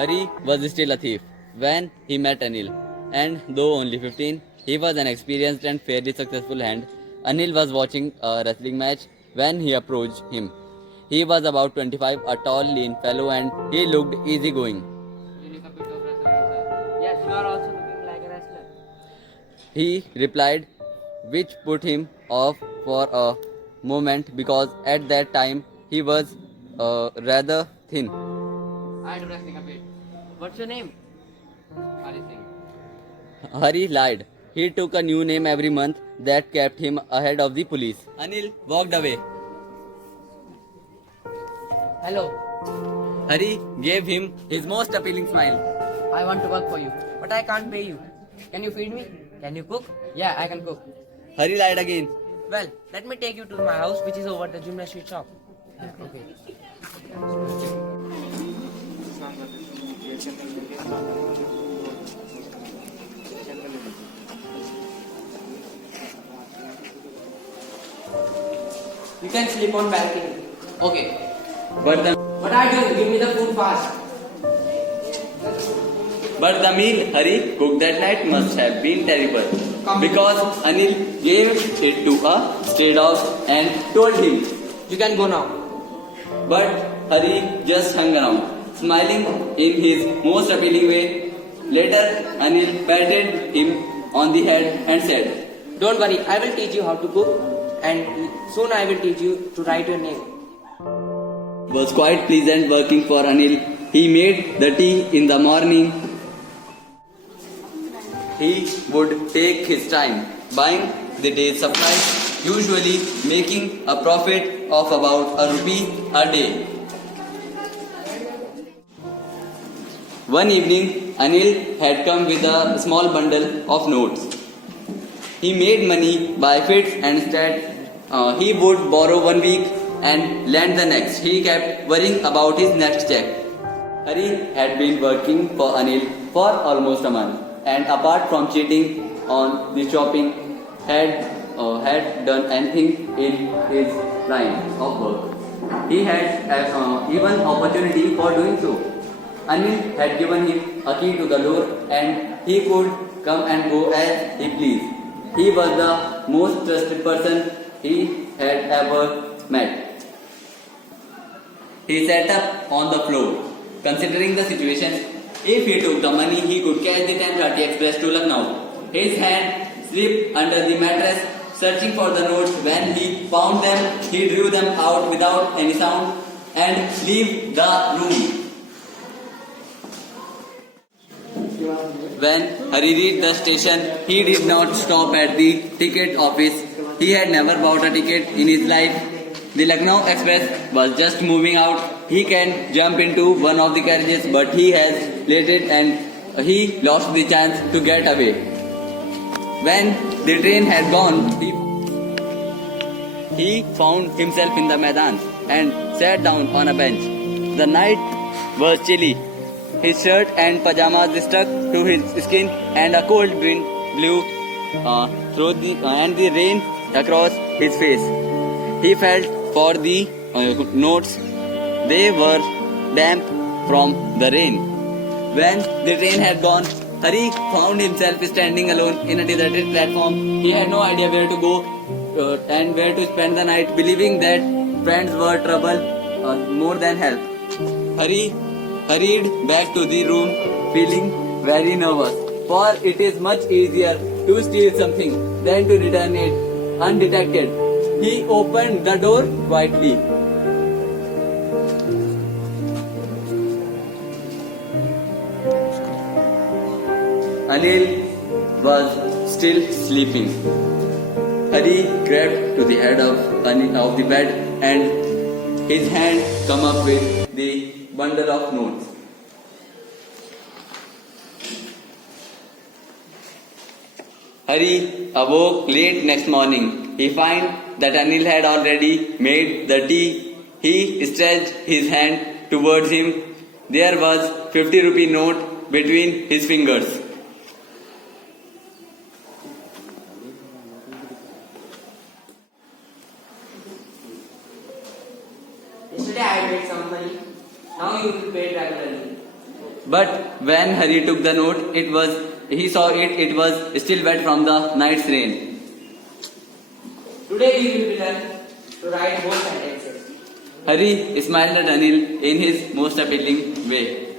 Hari was still a thief when he met Anil, and though only 15, he was an experienced and fairly successful hand. Anil was watching a wrestling match when he approached him. He was about 25, a tall, lean fellow, and he looked easygoing. You look a bit of wrestler, sir. Yes, you are also looking like a wrestler. He replied, which put him off for a moment because at that time he was rather thin. I do wrestling a bit. What's your name? Hari Singh. Hari lied. He took a new name every month that kept him ahead of the police. Anil walked away. Hello. Hari gave him his most appealing smile. I want to work for you, but I can't pay you. Can you feed me? Can you cook? Yeah, I can cook. Hari lied again. Well, let me take you to my house, which is over the Jumla Street shop. Okay. You can sleep on balcony. Okay. What I do? Give me the food fast. But the meal Hari cooked that night must have been terrible because Anil gave it to a stray dog and told him. You can go now. But Hari just hung around, smiling in his most appealing way. Later, Anil patted him on the head and said, Don't worry, I will teach you how to cook, and soon I will teach you to write your name. It was quite pleasant working for Anil. He made the tea in the morning. He would take his time buying the day's supplies, usually making a profit of about ₹1 a day. One evening, Anil had come with a small bundle of notes. He made money by fits and instead he would borrow 1 week and lend the next. He kept worrying about his next check. Hari had been working for Anil for almost a month, and apart from cheating on the shopping, had done anything in his line of work. He had even opportunity for doing so. Anil had given him a key to the door, and he could come and go as he pleased. He was the most trusted person he had ever met. He sat up on the floor, considering the situation. If he took the money, he could catch the 10:30 express to Lucknow. His hand slipped under the mattress, searching for the notes. When he found them, he drew them out without any sound and leave the room. When Hari reached the station, he did not stop at the ticket office. He had never bought a ticket in his life. The Lucknow Express was just moving out. He can jump into one of the carriages, but he has hesitated and he lost the chance to get away. When the train had gone, he found himself in the Maidan and sat down on a bench. The night was chilly. His shirt and pajamas stuck to his skin, and a cold wind blew through the rain across his face. He felt for the notes. They were damp from the rain. When the train had gone, Hari found himself standing alone in a deserted platform. He had no idea where to go and where to spend the night, believing that friends were trouble more than help. Hari hurried back to the room, feeling very nervous, for it is much easier to steal something than to return it undetected. He opened the door quietly. Anil was still sleeping. Hari grabbed to the head of the bed and his hand come up with the bundle of notes. Hari awoke late next morning. He found that Anil had already made the tea. He stretched his hand towards him. There was 50 rupee note between his fingers. Yesterday I made some money. Now you will pay regularly. But when Hari took the note, he saw it was still wet from the night's rain. Today we will learn to write both sentences. Hari smiled at Anil in his most appealing way.